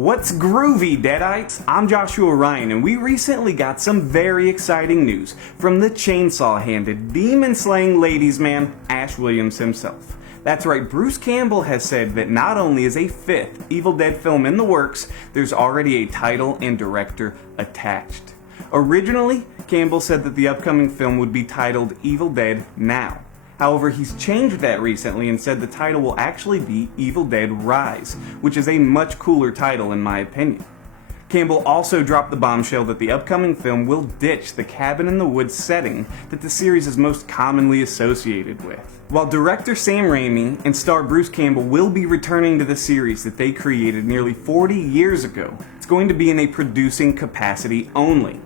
What's groovy, Deadites? I'm Joshua Ryan, and we recently got some very exciting news from the chainsaw-handed, demon-slaying ladies' man, Ash Williams himself. That's right, Bruce Campbell has said that not only is a fifth Evil Dead film in the works, there's already a title and director attached. Originally, Campbell said that the upcoming film would be titled Evil Dead Now. However, he's changed that recently and said the title will actually be Evil Dead Rise, which is a much cooler title in my opinion. Campbell also dropped the bombshell that the upcoming film will ditch the cabin in the woods setting that the series is most commonly associated with. While director Sam Raimi and star Bruce Campbell will be returning to the series that they created nearly 40 years ago, it's going to be in a producing capacity only.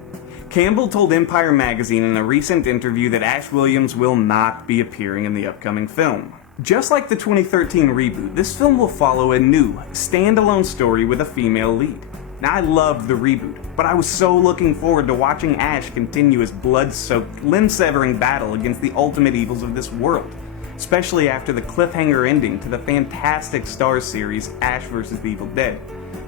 Campbell told Empire magazine in a recent interview that Ash Williams will not be appearing in the upcoming film. Just like the 2013 reboot, this film will follow a new, standalone story with a female lead. Now, I loved the reboot, but I was so looking forward to watching Ash continue his blood-soaked, limb-severing battle against the ultimate evils of this world, especially after the cliffhanger ending to the fantastic Starz series Ash vs. the Evil Dead.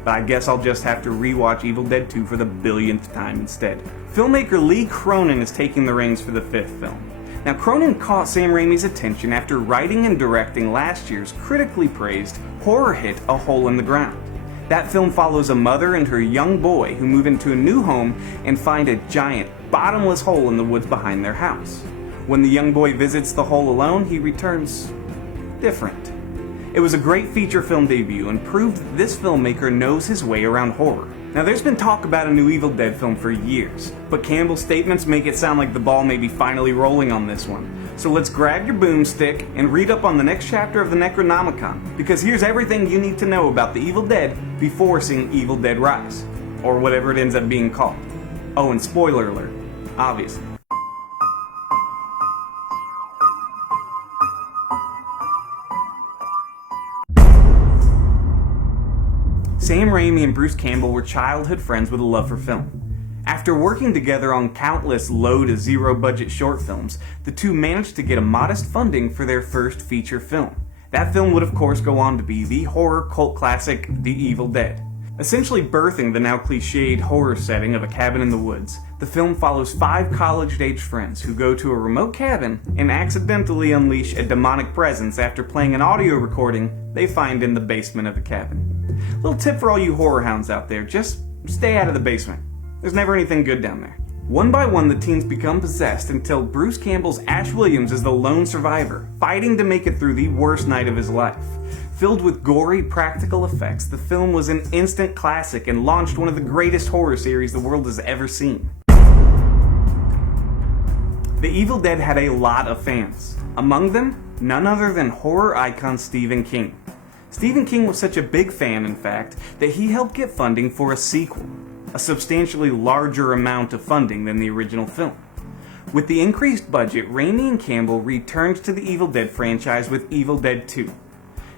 But I guess I'll just have to rewatch Evil Dead 2 for the billionth time instead. Filmmaker Lee Cronin is taking the reins for the fifth film. Now, Cronin caught Sam Raimi's attention after writing and directing last year's critically praised horror hit A Hole in the Ground. That film follows a mother and her young boy who move into a new home and find a giant, bottomless hole in the woods behind their house. When the young boy visits the hole alone, he returns different. It was a great feature film debut and proved that this filmmaker knows his way around horror. Now, there's been talk about a new Evil Dead film for years, but Campbell's statements make it sound like the ball may be finally rolling on this one. So let's grab your boomstick and read up on the next chapter of the Necronomicon, because here's everything you need to know about the Evil Dead before seeing Evil Dead Rise, or whatever it ends up being called. Oh, and spoiler alert, obviously. Sam Raimi and Bruce Campbell were childhood friends with a love for film. After working together on countless low to zero budget short films, the two managed to get a modest funding for their first feature film. That film would of course go on to be the horror cult classic The Evil Dead. Essentially birthing the now cliched horror setting of a cabin in the woods, the film follows 5 college-age friends who go to a remote cabin and accidentally unleash a demonic presence after playing an audio recording they find in the basement of the cabin. Little tip for all you horror hounds out there, just stay out of the basement. There's never anything good down there. One by one, the teens become possessed until Bruce Campbell's Ash Williams is the lone survivor, fighting to make it through the worst night of his life. Filled with gory practical effects, the film was an instant classic and launched one of the greatest horror series the world has ever seen. The Evil Dead had a lot of fans. Among them, none other than horror icon Stephen King. Stephen King was such a big fan, in fact, that he helped get funding for a sequel, a substantially larger amount of funding than the original film. With the increased budget, Raimi and Campbell returned to the Evil Dead franchise with Evil Dead 2.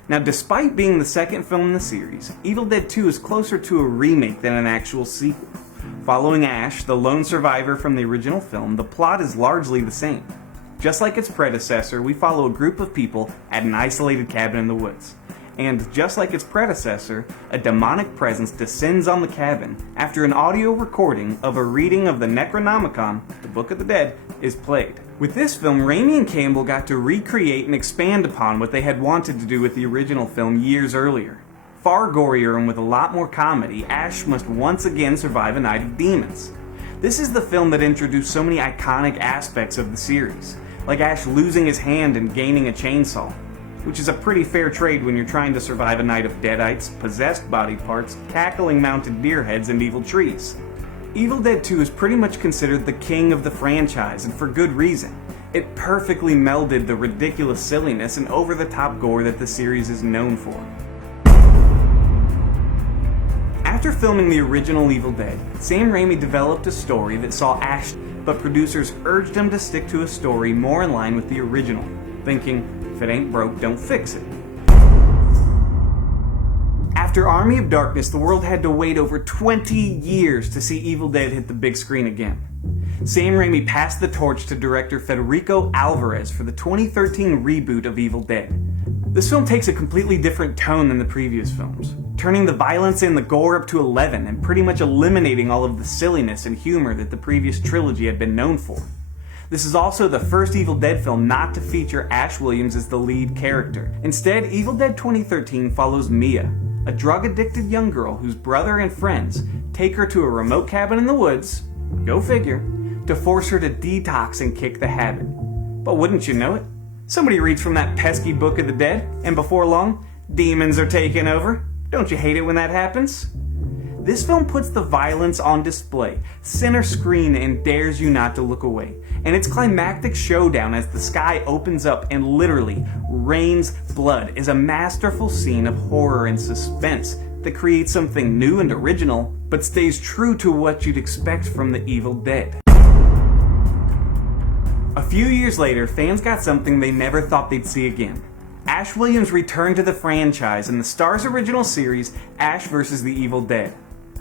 Now, despite being the second film in the series, Evil Dead 2 is closer to a remake than an actual sequel. Following Ash, the lone survivor from the original film, the plot is largely the same. Just like its predecessor, we follow a group of people at an isolated cabin in the woods. And just like its predecessor, a demonic presence descends on the cabin after an audio recording of a reading of the Necronomicon, the Book of the Dead, is played. With this film, Raimi and Campbell got to recreate and expand upon what they had wanted to do with the original film years earlier. Far gorier and with a lot more comedy, Ash must once again survive a night of demons. This is the film that introduced so many iconic aspects of the series, like Ash losing his hand and gaining a chainsaw, which is a pretty fair trade when you're trying to survive a night of deadites, possessed body parts, cackling mounted deer heads, and evil trees. Evil Dead 2 is pretty much considered the king of the franchise, and for good reason. It perfectly melded the ridiculous silliness and over-the-top gore that the series is known for. After filming the original Evil Dead, Sam Raimi developed a story that saw Ash, but producers urged him to stick to a story more in line with the original, thinking, if it ain't broke, don't fix it. After Army of Darkness, the world had to wait over 20 years to see Evil Dead hit the big screen again. Sam Raimi passed the torch to director Federico Alvarez for the 2013 reboot of Evil Dead. This film takes a completely different tone than the previous films, turning the violence and the gore up to 11 and pretty much eliminating all of the silliness and humor that the previous trilogy had been known for. This is also the first Evil Dead film not to feature Ash Williams as the lead character. Instead, Evil Dead 2013 follows Mia, a drug-addicted young girl whose brother and friends take her to a remote cabin in the woods, go figure, to force her to detox and kick the habit. But wouldn't you know it, somebody reads from that pesky Book of the Dead, and before long, demons are taking over. Don't you hate it when that happens? This film puts the violence on display, center screen, and dares you not to look away. And its climactic showdown as the sky opens up and literally rains blood is a masterful scene of horror and suspense that creates something new and original, but stays true to what you'd expect from the Evil Dead. A few years later, fans got something they never thought they'd see again. Ash Williams returned to the franchise in the Starz original series, Ash vs. the Evil Dead.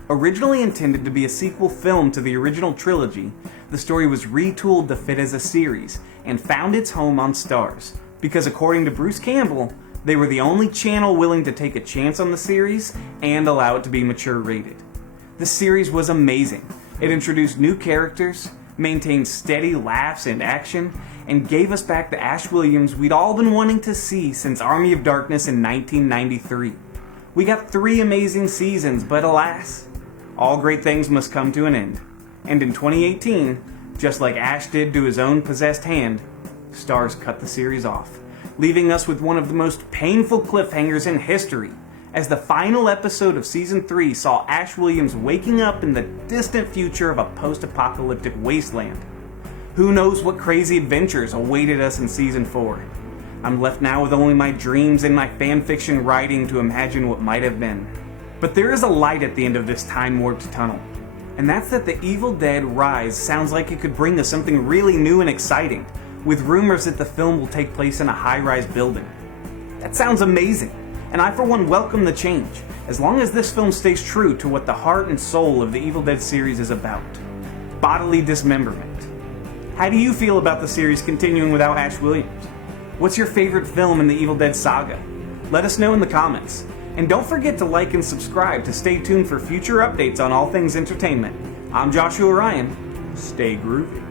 Originally intended to be a sequel film to the original trilogy, the story was retooled to fit as a series and found its home on Starz, because according to Bruce Campbell, they were the only channel willing to take a chance on the series and allow it to be mature rated. The series was amazing. It introduced new characters, maintained steady laughs and action, and gave us back the Ash Williams we'd all been wanting to see since Army of Darkness in 1993. We got 3 amazing seasons, but alas, all great things must come to an end. And in 2018, just like Ash did to his own possessed hand, Starz cut the series off, leaving us with one of the most painful cliffhangers in history, as the final episode of Season 3 saw Ash Williams waking up in the distant future of a post-apocalyptic wasteland. Who knows what crazy adventures awaited us in Season 4? I'm left now with only my dreams and my fanfiction writing to imagine what might have been. But there is a light at the end of this time-warped tunnel, and that's that the Evil Dead Rise sounds like it could bring us something really new and exciting, with rumors that the film will take place in a high-rise building. That sounds amazing, and I for one welcome the change, as long as this film stays true to what the heart and soul of the Evil Dead series is about: bodily dismemberment. How do you feel about the series continuing without Ash Williams? What's your favorite film in the Evil Dead saga? Let us know in the comments. And don't forget to like and subscribe to stay tuned for future updates on all things entertainment. I'm Joshua Ryan. Stay groovy.